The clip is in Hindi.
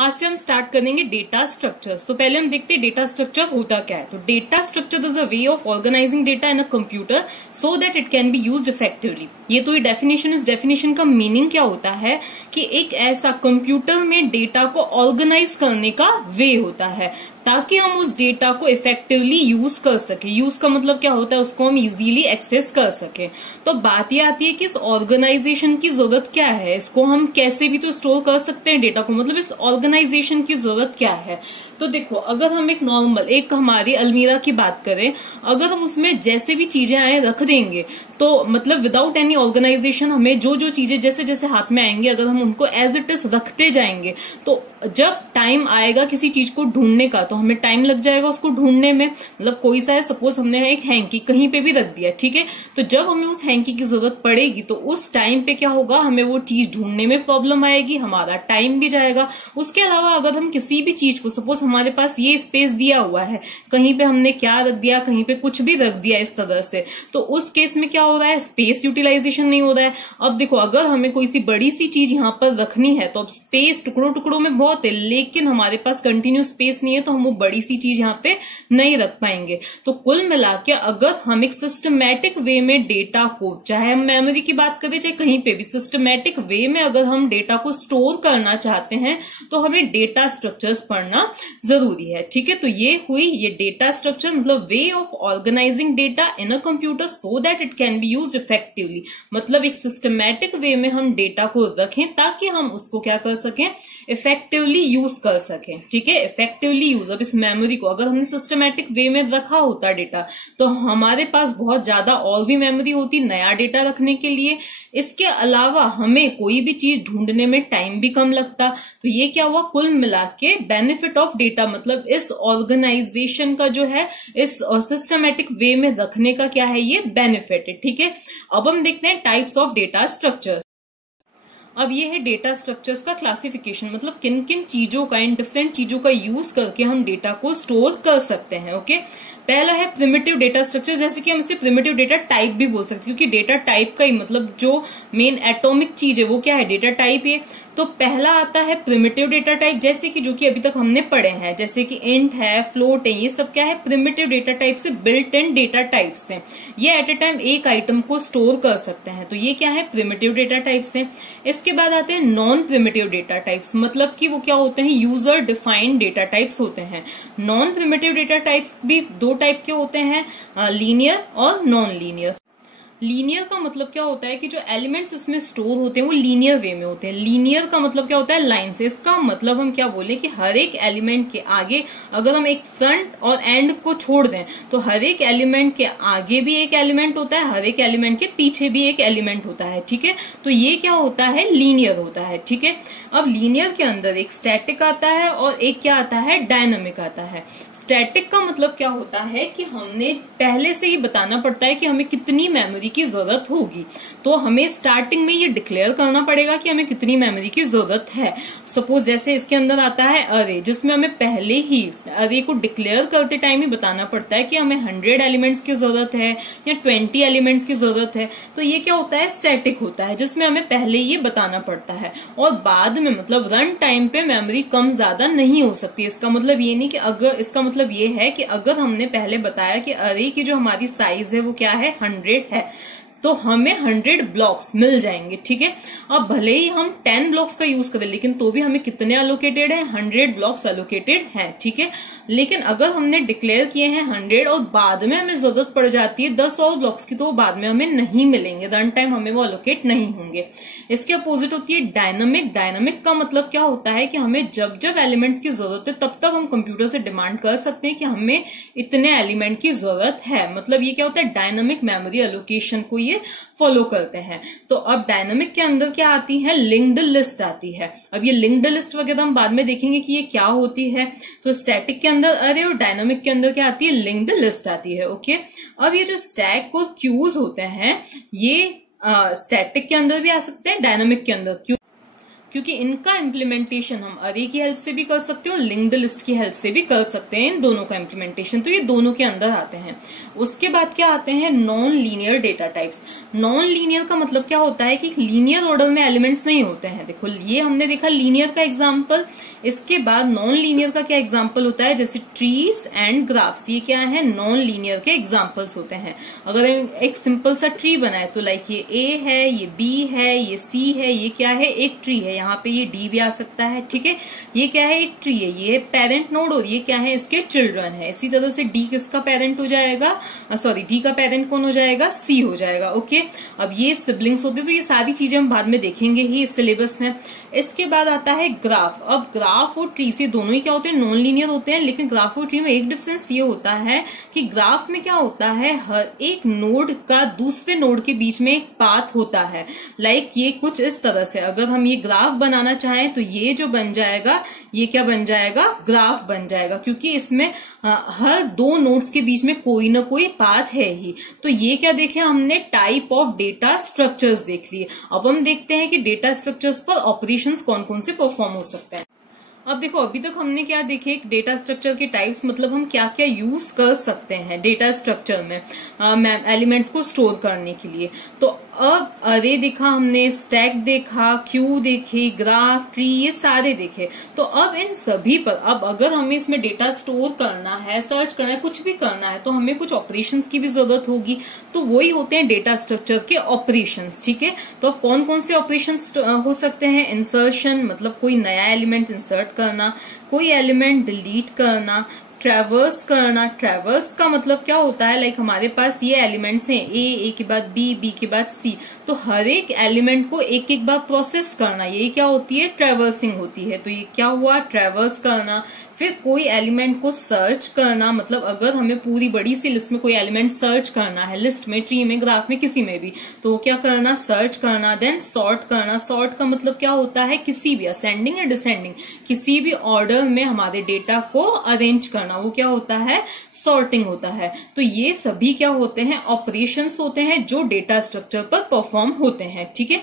आज से हम स्टार्ट करेंगे डेटा स्ट्रक्चर्स। तो पहले हम देखते हैं डेटा स्ट्रक्चर होता क्या है। तो data structure is a way of organizing data in a computer so that it can be used effectively. ये तो डेफिनेशन, इस डेफिनेशन का मीनिंग क्या होता है कि एक ऐसा कंप्यूटर में डेटा को ऑर्गेनाइज करने का वे होता है ताकि हम उस डेटा को इफेक्टिवली यूज कर सके। यूज का मतलब क्या होता है, उसको हम इजीली एक्सेस कर सके। तो बात ये आती है कि इस ऑर्गेनाइजेशन की जरूरत क्या है, इसको हम कैसे भी तो स्टोर कर सकते हैं डेटा को, मतलब इस ऑर्गेनाइजेशन की जरूरत क्या है। तो देखो, अगर हम एक नॉर्मल एक हमारी अलमीरा की बात करें, अगर हम उसमें जैसे भी चीजें आए रख देंगे तो मतलब विदाउट एनी ऑर्गेनाइजेशन हमें जो जो चीजें जैसे जैसे हाथ में आएंगे अगर हम उनको एज इट इज रखते जाएंगे तो जब टाइम आएगा किसी चीज को ढूंढने का तो हमें टाइम लग जाएगा उसको ढूंढने में। मतलब कोई सा है, सपोज हमने एक हैंकी कहीं पे भी रख दिया, ठीक है, तो जब हमें उस हैंकी की जरूरत पड़ेगी तो उस टाइम पे क्या होगा, हमें वो चीज ढूंढने में प्रॉब्लम आएगी, हमारा टाइम भी जाएगा। उसके अलावा अगर हम किसी भी चीज को, सपोज हमारे पास ये स्पेस दिया हुआ है, कहीं पे हमने क्या रख दिया, कहीं पे कुछ भी रख दिया इस तरह से, तो उस केस में क्या हो रहा है, स्पेस यूटिलाइजेशन नहीं हो रहा है। अब देखो, अगर हमें कोई सी बड़ी सी चीज यहाँ पर रखनी है तो अब स्पेस टुकड़ों टुकड़ों में बहुत है, लेकिन हमारे पास कंटिन्यू स्पेस नहीं है तो हम वो बड़ी सी चीज यहाँ पे नहीं रख पाएंगे। तो कुल मिला के अगर हम एक सिस्टमैटिक वे में डेटा को, चाहे हम मेमोरी की बात करें चाहे कहीं पे भी, सिस्टमैटिक वे में अगर हम डेटा को स्टोर करना चाहते हैं तो हमें डेटा स्ट्रक्चर्स पढ़ना जरूरी है। ठीक है, तो ये हुई ये डेटा स्ट्रक्चर, मतलब way of organizing data in a computer so that it can be used effectively. मतलब एक सिस्टमैटिक वे में हम डेटा को रखें ताकि हम उसको क्या कर सकें, इफेक्टिवली यूज कर सकें। ठीक है, इफेक्टिवली यूज। अब इस मेमोरी को अगर हमने सिस्टमैटिक वे में रखा होता डेटा तो हमारे पास बहुत ज्यादा और भी मेमोरी होती नया डेटा रखने के लिए। इसके अलावा हमें कोई भी चीज ढूंढने में टाइम भी कम लगता। तो ये क्या हुआ, कुल मिला के बेनिफिट ऑफ डेटा, मतलब इस ऑर्गेनाइजेशन का जो है, इस सिस्टमैटिक वे में रखने का क्या है, ये बेनिफिट है। ठीक है, अब हम देखते हैं टाइप्स ऑफ डेटा स्ट्रक्चर्स। अब ये है डेटा स्ट्रक्चर्स का क्लासिफिकेशन, मतलब किन किन चीजों का, इन डिफरेंट चीजों का यूज करके हम डेटा को स्टोर कर सकते हैं। ओके, पहला है प्रिमिटिव डेटा स्ट्रक्चर, जैसे कि हम इसे प्रिमिटिव डेटा टाइप भी बोल सकते हैं क्योंकि डेटा टाइप का ही मतलब जो मेन एटॉमिक चीज है वो क्या है, डेटा टाइप है। तो पहला आता है प्रिमिटिव डेटा टाइप, जैसे कि जो कि अभी तक हमने पढ़े हैं, जैसे कि इंट है, फ्लोट है, ये सब क्या है, प्रिमिटिव डेटा टाइप से, बिल्ट इन डेटा टाइप से। ये एट ए टाइम एक आइटम को स्टोर कर सकते हैं, तो ये क्या है, प्रिमिटिव डेटा टाइप से। इसके बाद आते हैं नॉन प्रिमिटिव डेटा टाइप्स, मतलब कि वो क्या होते हैं, यूजर डिफाइंड डेटा टाइप्स होते हैं। नॉन प्रिमिटिव डेटा टाइप्स भी दो टाइप के होते हैं, लीनियर और नॉन लीनियर। लीनियर का मतलब क्या होता है कि जो एलिमेंट्स इसमें स्टोर होते हैं वो लीनियर वे में होते हैं। लीनियर का मतलब क्या होता है, लाइन से। इसका मतलब हम क्या बोले कि हर एक एलिमेंट के आगे अगर हम एक फ्रंट और एंड को छोड़ दें तो हर एक एलिमेंट के आगे भी एक एलिमेंट होता है, हर एक एलिमेंट के पीछे भी एक एलिमेंट होता है। ठीक है, तो ये क्या होता है, लीनियर होता है। ठीक है, अब लीनियर के अंदर एक स्टैटिक आता है और एक क्या आता है, डायनामिक आता है। स्टैटिक का मतलब क्या होता है कि हमने पहले से ही बताना पड़ता है कि हमें कितनी मेमोरी की जरूरत होगी, तो हमें स्टार्टिंग में ये डिक्लेयर करना पड़ेगा कि हमें कितनी मेमोरी की जरूरत है। सपोज जैसे इसके अंदर आता है अरे, जिसमें हमें पहले ही अरे को डिक्लेयर करते टाइम ही बताना पड़ता है कि हमें 100 एलिमेंट्स की जरूरत है या 20 एलिमेंट्स की जरूरत है। तो ये क्या होता है, स्टैटिक होता है, जिसमें हमें पहले ये बताना पड़ता है और बाद में मतलब रन टाइम पे मेमोरी कम ज्यादा नहीं हो सकती। इसका मतलब ये नहीं कि अगर, इसका मतलब ये है कि अगर हमने पहले बताया कि अरे की जो हमारी साइज है वो क्या है, 100 है, तो हमें 100 ब्लॉक्स मिल जाएंगे। ठीक है, अब भले ही हम 10 ब्लॉक्स का यूज करें लेकिन तो भी हमें कितने अलोकेटेड है, 100 ब्लॉक्स अलोकेटेड है। ठीक है, लेकिन अगर हमने डिक्लेयर किए हैं 100 और बाद में हमें जरूरत पड़ जाती है 10 और ब्लॉक्स की, तो वो बाद में हमें नहीं मिलेंगे, रन टाइम हमें वो अलोकेट नहीं होंगे। इसके अपोजिट होती है डायनामिक। डायनामिक का मतलब क्या होता है कि हमें जब जब एलिमेंट्स की जरूरत है तब तब हम कंप्यूटर से डिमांड कर सकते हैं कि हमें इतने एलिमेंट की जरूरत है। मतलब ये क्या होता है, डायनामिक मेमोरी एलोकेशन को ये फॉलो करते हैं। तो अब डायनामिक के अंदर क्या आती है, लिंक्ड लिस्ट आती है। अब ये लिंक्ड लिस्ट वगैरह हम बाद में देखेंगे कि ये क्या होती है। तो स्टैटिक के अंदर अरे और डायनामिक के अंदर क्या आती है, लिंक्ड लिस्ट आती है। ओके, अब ये जो स्टैक और क्यूज होते हैं ये स्टैटिक के अंदर भी आ सकते हैं, डायनामिक के अंदर। क्योंकि इनका इम्प्लीमेंटेशन हम अरे की हेल्प से भी कर सकते हैं और लिंक्ड लिस्ट की हेल्प से भी कर सकते हैं, इन दोनों का इम्प्लीमेंटेशन। तो ये दोनों के अंदर आते हैं। उसके बाद क्या आते हैं, non linear data types. Non linear का मतलब क्या होता है कि लीनियर ऑर्डर में एलिमेंट्स नहीं होते हैं। देखो ये हमने देखा लीनियर का एग्जाम्पल। इसके बाद नॉन लीनियर का क्या एग्जाम्पल होता है, जैसे ट्रीज एंड ग्राफ्स, ये क्या है, नॉन लीनियर के एग्जाम्पल्स होते हैं। अगर एक सिंपल सा ट्री बनाए तो लाइक ये ए है, ये बी है, ये सी है, ये क्या है, एक ट्री है। यहाँ पे ये डी भी आ सकता है, ठीक है। ये क्या है, एक ट्री है, ये पेरेंट नोड और ये क्या है, इसके चिल्ड्रन है। इसी तरह से डी किसका पेरेंट हो जाएगा, सॉरी डी का पेरेंट कौन हो जाएगा, सी हो जाएगा। ओके, अब ये सिबलिंग्स होते हैं। तो ये सारी चीजें हम बाद में देखेंगे ही इस सिलेबस में। इसके बाद आता है ग्राफ। अब ग्राफ और ट्री से दोनों ही क्या होते हैं, नॉन लीनियर होते हैं। लेकिन ग्राफ और ट्री में एक डिफरेंस ये होता है कि ग्राफ में क्या होता है, हर एक नोड का दूसरे नोड के बीच में एक पाथ होता है। लाइक ये कुछ इस तरह से, अगर हम ये ग्राफ बनाना चाहें तो ये जो बन जाएगा, ये क्या बन जाएगा, ग्राफ बन जाएगा, क्योंकि इसमें हर दो नोड्स के बीच में कोई ना कोई पाथ है ही। तो ये क्या देखे हमने, टाइप ऑफ डेटा स्ट्रक्चर्स देख लिए। अब हम देखते हैं कि डेटा स्ट्रक्चर्स पर ऑपरेशंस कौन कौन से परफॉर्म हो सकते हैं। अब देखो अभी तक हमने क्या देखे, डेटा स्ट्रक्चर के टाइप्स, मतलब हम क्या क्या यूज कर सकते हैं डेटा स्ट्रक्चर में एलिमेंट्स को स्टोर करने के लिए। तो अब अरे देखा हमने, स्टैक देखा, क्यू देखे, ग्राफ, ट्री, ये सारे देखे। तो अब इन सभी पर, अब अगर हमें इसमें डेटा स्टोर करना है, सर्च करना है, कुछ भी करना है, तो हमें कुछ ऑपरेशंस की भी जरूरत होगी। तो वही होते हैं डेटा स्ट्रक्चर के ऑपरेशंस, ठीक है। तो अब कौन कौन से ऑपरेशंस हो सकते हैं, इंसर्शन, मतलब कोई नया एलिमेंट इंसर्ट करना, कोई एलिमेंट डिलीट करना, ट्रेवर्स करना। ट्रेवर्स का मतलब क्या होता है, लाइक हमारे पास ये एलिमेंट्स हैं, ए के बाद बी, बी के बाद सी, तो हर एक एलिमेंट को एक एक बार प्रोसेस करना, ये क्या होती है, ट्रेवर्सिंग होती है। तो ये क्या हुआ, ट्रेवर्स करना। फिर कोई एलिमेंट को सर्च करना, मतलब अगर हमें पूरी बड़ी सी लिस्ट में कोई एलिमेंट सर्च करना है, लिस्ट में, ट्री में, ग्राफ में, किसी में भी, तो क्या करना, सर्च करना। देन सॉर्ट करना। सॉर्ट का मतलब क्या होता है, किसी भी असेंडिंग या डिसेंडिंग, किसी भी ऑर्डर में हमारे डेटा को अरेंज करना, वो क्या होता है, सॉर्टिंग होता है। तो ये सभी क्या होते हैं, ऑपरेशंस होते हैं जो डेटा स्ट्रक्चर पर परफॉर्म होते हैं, ठीक है।